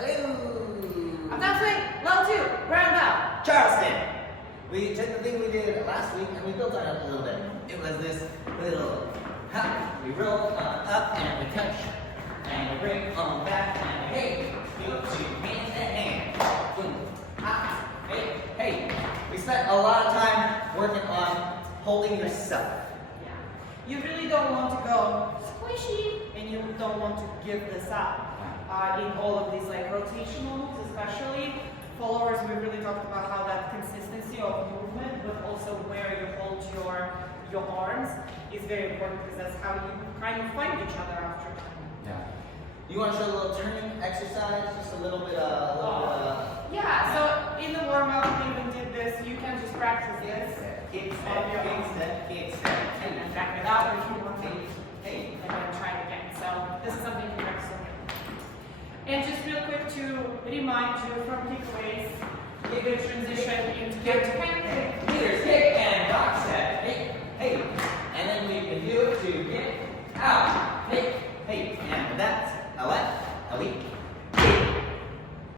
Hello! Uptown Swing, level 2, roundabout. Charleston! We took the thing we did last week and we built on it a little bit. It was this little hop. We roll up and we touch and we bring on back and hey, go to hand to hand. Boom, hop, hey, hey. We spent a lot of time working on holding yourself. Yeah. You really don't want to go squishy and you don't want to give this up. In all of these like rotational moves, especially followers, we really talked about how that consistency of movement, but also where you hold your arms is very important because that's how you kind of find each other after time. Yeah. You want to show a little turning exercise? Just a little bit yeah, so in the warm-up, we even did this. You can just practice this. Kickstep, and then back it up if you want to. And then try it again. So this is something you practice on. And just real quick to remind you from takeaways, a good transition into get to